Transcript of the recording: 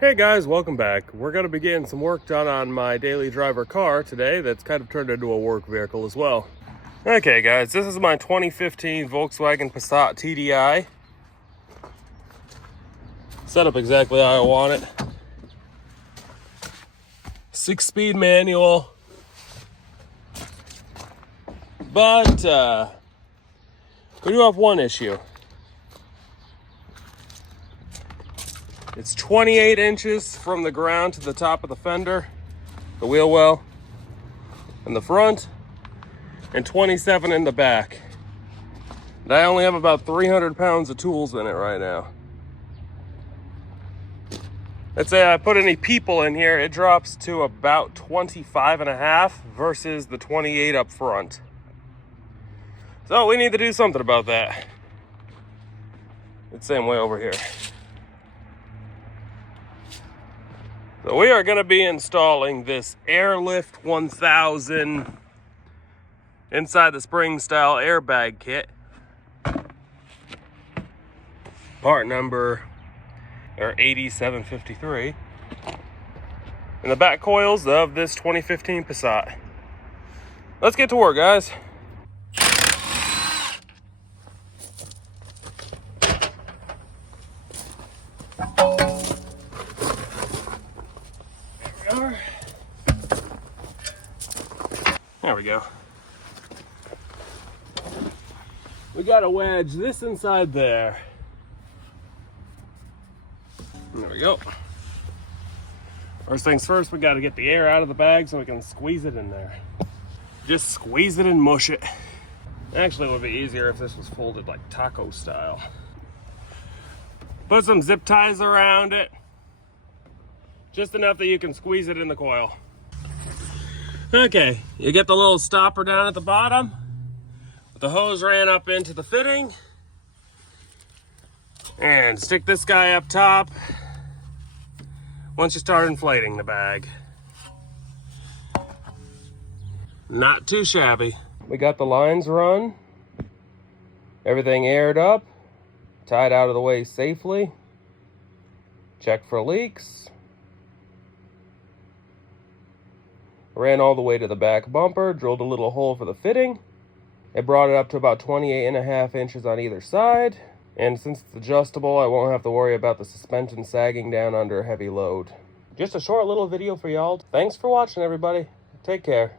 Hey guys, welcome back. We're going to be getting some work done on my daily driver car today that's kind of turned into a work vehicle as well. Okay guys, this is my 2015 Volkswagen Passat TDI. Set up exactly how I want it. 6-speed manual. But we do have one issue. It's 28 inches from the ground to the top of the fender, the wheel well, in the front, and 27 in the back. And I only have about 300 pounds of tools in it right now. Let's say I put any people in here, it drops to about 25 and a half versus the 28 up front. So we need to do something about that. It's the same way over here. So we are going to be installing this Airlift 1000 inside the spring style airbag kit. Part number are 8753. And the back coils of this 2015 Passat. Let's get to work, guys. There we go. We got to wedge this inside there. There we go. First things first, we got to get the air out of the bag so we can squeeze it in there. Just squeeze it and mush it. Actually, it would be easier if this was folded like taco style. Put some zip ties around it. Just enough that you can squeeze it in the coil. Okay, you get the little stopper down at the bottom. The hose ran up into the fitting. And stick this guy up top once you start inflating the bag. Not too shabby. We got the lines run. Everything aired up. Tied out of the way safely. Check for leaks. Ran all the way to the back bumper, drilled a little hole for the fitting. It brought it up to about 28 and a half inches on either side. And since it's adjustable, I won't have to worry about the suspension sagging down under a heavy load. Just a short little video for y'all. Thanks for watching, everybody. Take care.